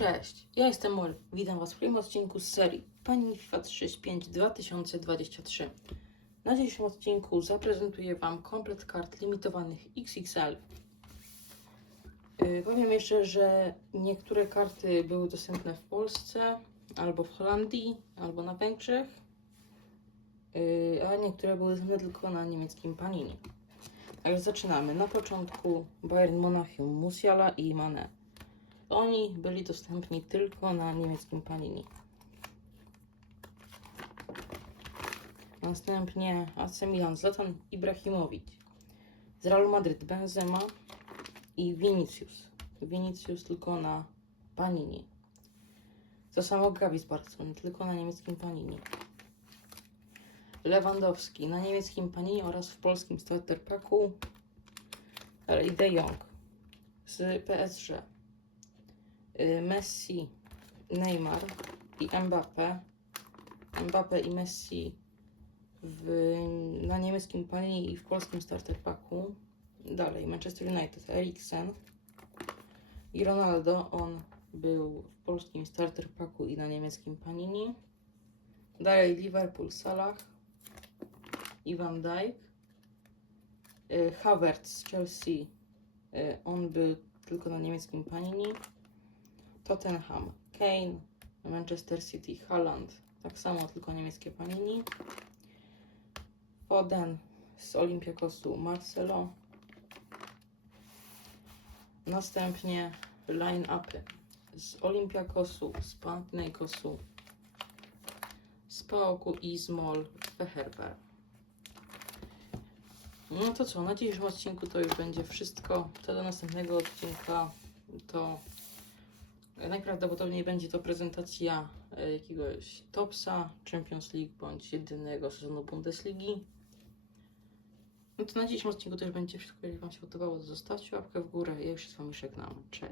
Cześć, ja jestem Mol. Witam Was w kolejnym odcinku z serii Pani FIFA 35 2023. Na dzisiejszym odcinku zaprezentuję Wam komplet kart limitowanych XXL. Yy, powiem jeszcze, że niektóre karty były dostępne w Polsce, albo w Holandii, albo na Węgrzech, yy, a niektóre były dostępne tylko na niemieckim Panini. Także zaczynamy. Na początku Bayern Monachium, Musiala i Mane. Oni byli dostępni tylko na niemieckim Panini. Następnie AC Milan, Zlatan Ibrahimowicz. Z Realu Madryt Benzema i Vinicius. Vinicius tylko na Panini. To samo Gavi z Barcelony, tylko na niemieckim Panini. Lewandowski na niemieckim Panini oraz w polskim starter packu. Dalej De Jong z PSG. Y, Messi, Neymar i Mbappe. Mbappe i Messi w, na niemieckim Panini i w polskim starter packu. Dalej Manchester United, Eriksen i Ronaldo. On był w polskim starter packu i na niemieckim Panini. Dalej Liverpool, Salah i Van Dijk. Y, Havertz z Chelsea. y, On był tylko na niemieckim Panini. Tottenham, Kane, Manchester City, Haaland, tak samo tylko niemieckie Panini. Foden z Olympiakosu, Marcelo. Następnie line-upy z Olympiakosu, z Panathinaikosu, z Paoku i z Mol Feherber. No to co, na dzisiejszym odcinku to już będzie wszystko. Co do następnego odcinka to Najprawdopodobniej będzie to prezentacja e, jakiegoś Topsa, Champions League bądź jedynego sezonu Bundesligi. No to na dzisiejszym odcinku już będzie wszystko. Jeżeli Wam się podobało, zostawcie łapkę w górę. Ja już się z Wami żegnam. Cześć.